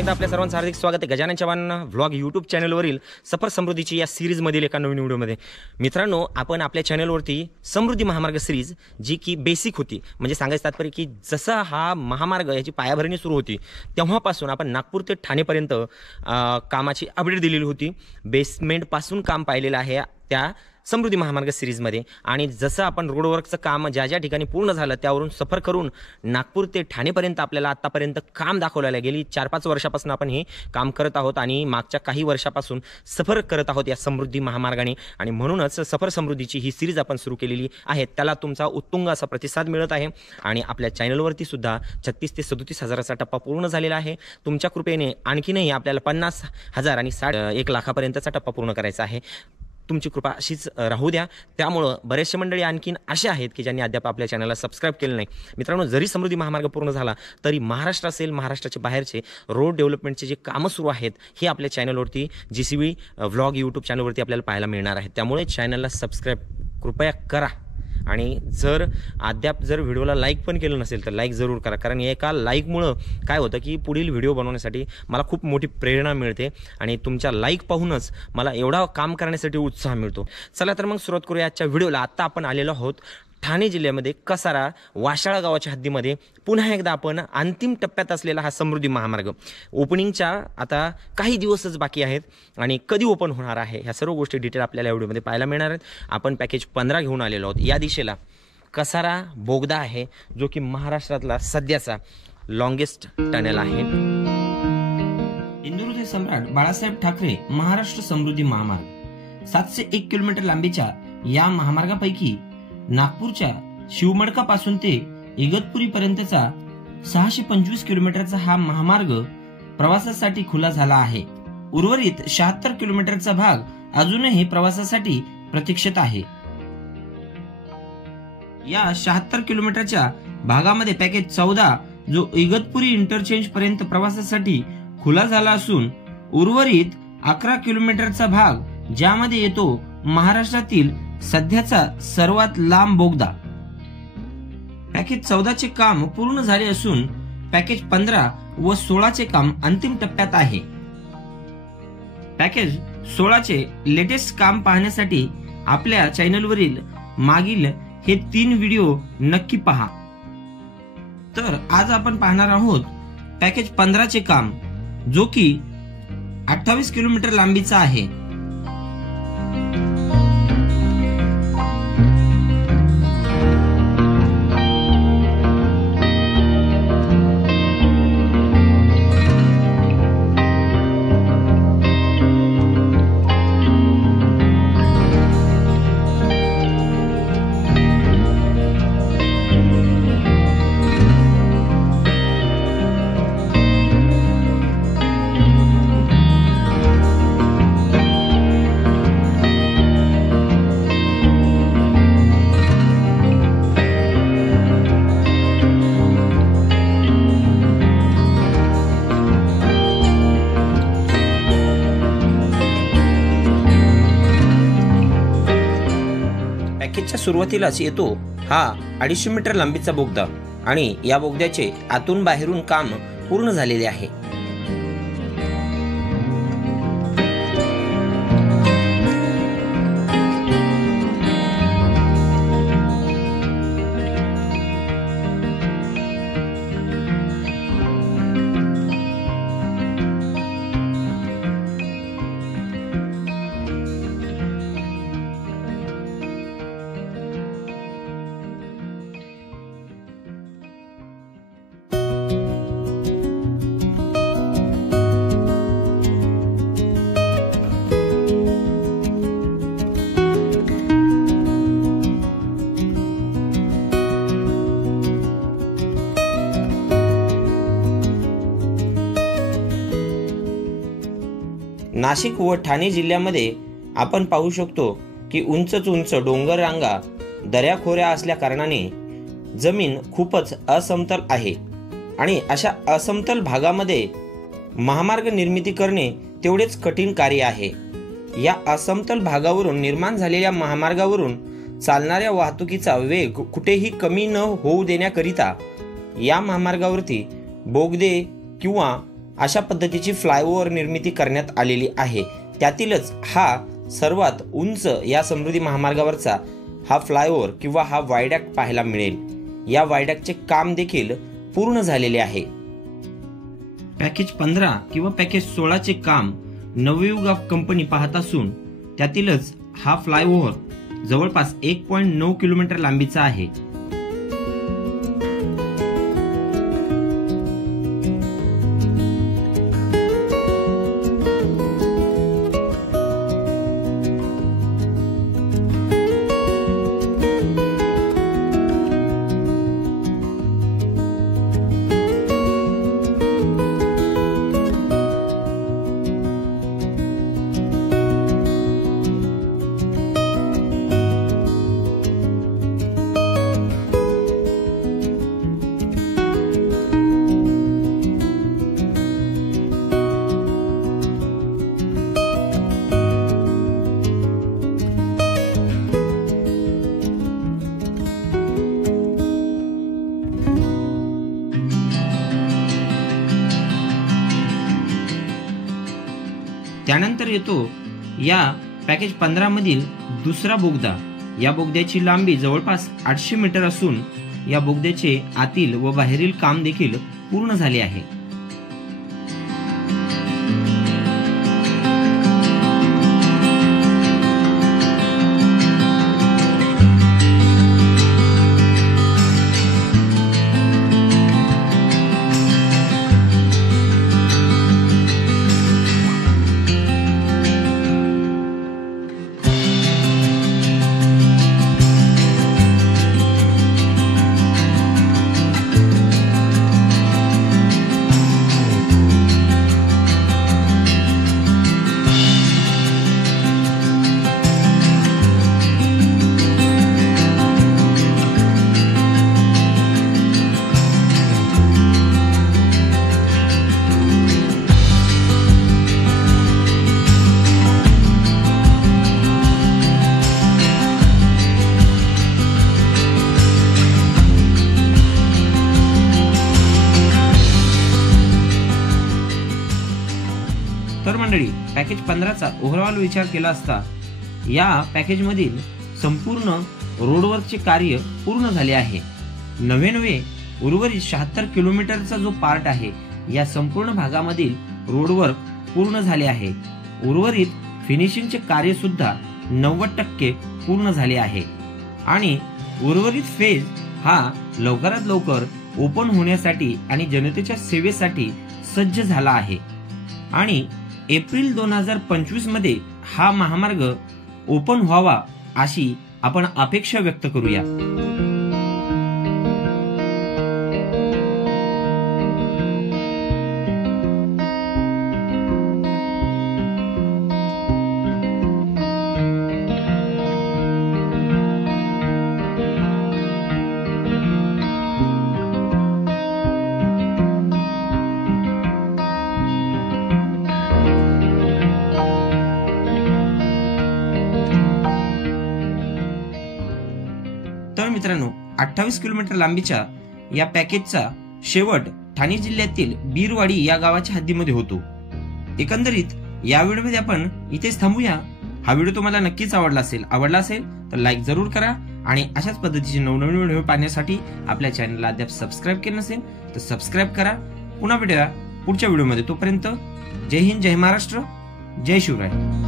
एकदा आपल्या सर्वांचं हार्दिक स्वागत आहे गजानन चव्हाण व्लॉग यूट्यूब चॅनलवरील सफर समृद्धीची या सिरीजमधील एका नवीन व्हिडिओमध्ये। मित्रांनो, आपण आपल्या चॅनलवरती समृद्धी महामार्ग सिरीज जी की बेसिक होती, म्हणजे सांगायचं तात्पर्य की जसा हा महामार्ग याची पायाभरणी सुरू होती तेव्हापासून आपण नागपूर ते ठाणेपर्यंत कामाची अपडेट दिलेली होती। बेसमेंटपासून काम पाहिलेलं आहे त्या समृद्धी महामार्ग सिरीजमध्ये, आणि जसं आपण रोडवर्कचं काम ज्या ज्या ठिकाणी पूर्ण झालं त्यावरून सफर करून नागपूर ते ठाणेपर्यंत आपल्याला आत्तापर्यंत काम दाखवलेलं आहे। गेली 4-5 वर्षापासून आपण हे काम करत आहोत आणि मागच्या काही वर्षापासून सफर करत आहोत या समृद्धी महामार्गाने, आणि म्हणूनच सफर समृद्धीची ही सिरीज आपण सुरू केलेली आहे। त्याला तुमचा उत्तुंग असा प्रतिसाद मिळत आहे आणि आपल्या चॅनलवरती सुद्धा 36 ते 37 हजाराचा टप्पा पूर्ण झालेला आहे। तुमच्या कृपेने आणखीनही आपल्याला 50,000 आणि 1 लाखापर्यंतचा टप्पा पूर्ण करायचा आहे। तुमची कृपा अशीच राहू द्या। त्यामुळे बरेचसे मंडळी आणखीन असे आहेत की ज्यांनी अद्याप आपल्या चॅनलला सबस्क्राइब केलं नाही। मित्रांनो, जरी समृद्धी महामार्ग पूर्ण झाला तरी महाराष्ट्र असेल, महाराष्ट्राच्या बाहेरचे रोड डेव्हलपमेंटचे जे कामं सुरू आहेत हे आपल्या चॅनलवरती जीसीबी व्लॉग यूट्यूब चॅनलवरती आपल्याला पाहायला मिळणार आहे। त्यामुळे चॅनलला सबस्क्राइब कृपया करा, आणि जर अद्याप व्हिडिओला लाईक पण केलं नसेल तर लाईक जरूर करा, कारण एका लाईकमुळं काय होतं की पुढील व्हिडिओ बनवण्यासाठी मला खूप मोठी प्रेरणा मिळते आणि तुमच्या लाईक पाहूनच मला एवढा काम करण्यासाठी उत्साह मिळतो। चला तर मग सुरुवात करूया आजच्या व्हिडिओला। आता आपण आलेलो आहोत ठाणे जिल्ह्यामध्ये कसारा वाशाळा गावाच्या हद्दीमध्ये। पुन्हा एकदा आपण अंतिम टप्प्यात असलेला हा समृद्धी महामार्ग ओपनिंगच्या आता काही दिवसच बाकी आहेत आणि कधी ओपन होणार आहे ह्या सर्व गोष्टी डिटेल आपल्याला या व्हिडिओमध्ये पाहायला मिळणार आहेत। आपण पॅकेज 15 घेऊन आलेलो आहोत। या दिशेला कसारा बोगदा आहे जो की महाराष्ट्रातला सध्याचा लॉंगेस्ट टनेल आहे। इंदूरचे सम्राट बाळासाहेब ठाकरे महाराष्ट्र समृद्धी महामार्ग 701 किलोमीटर लांबीच्या या महामार्गापैकी नागपूरच्या शिवमडकापासून ते इगतपुरी पर्यंतचा 625 किलोमीटरचा हा महामार्ग प्रवासासाठी खुला झाला आहे। उर्वरित 76 किलोमीटरचा भाग अजूनही प्रवासासाठी प्रतीक्षेत आहे। या 76 किलोमीटरच्या भागामध्ये पॅकेज 14 जो इगतपुरी इंटरचेंज पर्यंत प्रवासासाठी खुला झाला असून उर्वरित 11 किलोमीटरचा भाग ज्यामध्ये येतो महाराष्ट्रातील सध्याचा सर्वात लांब बोगदा। पॅकेज 14 चे काम पूर्ण झाले असून पॅकेज 15 व 16 चे काम अंतिम टप्प्यात आहे। पॅकेज 16 चे लेटेस्ट काम पाहण्यासाठी आपल्या चॅनलवरील मागील हे 3 व्हिडिओ नक्की पहा। तर आज आपण पाहणार आहोत पॅकेज 15 चे काम जो की 28 किलोमीटर लांबीचा आहे। पॅकेजच्या सुरुवातीलाच येतो हा 250 मीटर लांबीचा बोगदा, आणि या बोगद्याचे आतून बाहेरून काम पूर्ण झालेले आहे। नाशिक व ठाणे जिल्ह्यामध्ये आपण पाहू शकतो की उंच डोंगर रांगा दऱ्याखोऱ्या असल्या कारणाने जमीन खूपच असमतल आहे, आणि अशा असमतल भागामध्ये महामार्ग निर्मिती करणे तेवढेच कठीण कार्य आहे। या असमतल भागावरून निर्माण झालेल्या महामार्गावरून चालणाऱ्या वाहतुकीचा वेग कुठेही कमी न होऊ देण्याकरिता या महामार्गावरती बोगदे किंवा अशा पद्धतीची फ्लायओव्हर निर्मिती करण्यात आलेली आहे। त्यातीलच हा सर्वात उंच या समृद्धी महामार्गावरचा हा फ्लायओव्हर किंवा हा वायडॅक्ट पाहायला मिळेल। या वायडॅक्टचे काम देखील पूर्ण झालेले आहे। पॅकेज 15 किंवा पॅकेज 16 चे काम नवयुग कंपनी पाहत असून त्यातीलच हा फ्लायओव्हर जवळपास 1.9 किलोमीटर लांबीचा आहे। त्यानंतर येतो या पॅकेज 15 मधील दुसरा बोगदा। या बोगद्याची लांबी जवळपास 800 मीटर असून या बोगद्याचे आतील व बाहेरील काम देखील पूर्ण झाले आहे। तर मंडळी, पॅकेज 15चा ओव्हरऑल विचार केला असता या पॅकेज मधील संपूर्ण रोडवर्कचे कार्य पूर्ण झाले आहे। नवे उर्वरित 76 किलोमीटरचा जो पार्ट आहे या संपूर्ण भागामधील रोडवर्क पूर्ण झाले आहे। उर्वरित फिनिशिंगचे कार्य सुद्धा 90% पूर्ण झाले आहे आणि उर्वरित फेज हा लवकरात लवकर ओपन होण्यासाठी आणि जनतेच्या सेवेसाठी सज्ज झाला आहे आणि एप्रिल 2025 मध्ये हा महामार्ग ओपन व्हावा अशी आपण अपेक्षा व्यक्त करूया। तर मित्रांनो, 28 किलोमीटर लांबीच्या या पॅकेजचा शेवट ठाणे जिल्ह्यातील बीरवाडी या गावाच्या हद्दीमध्ये होतो। एकंदरीत या व्हिडिओमध्ये आपण इथेच थांबूया। हा व्हिडिओ तुम्हाला नक्कीच आवडला असेल तर लाईक जरूर करा आणि अशाच पद्धतीचे नवनवीन व्हिडिओ पाहण्यासाठी आपल्या चॅनलला अद्याप सबस्क्राईब केलं नसेल तर सबस्क्राईब करा। पुन्हा भेटूया पुढच्या व्हिडिओमध्ये। तोपर्यंत जय हिंद, जय महाराष्ट्र, जय शिवराय।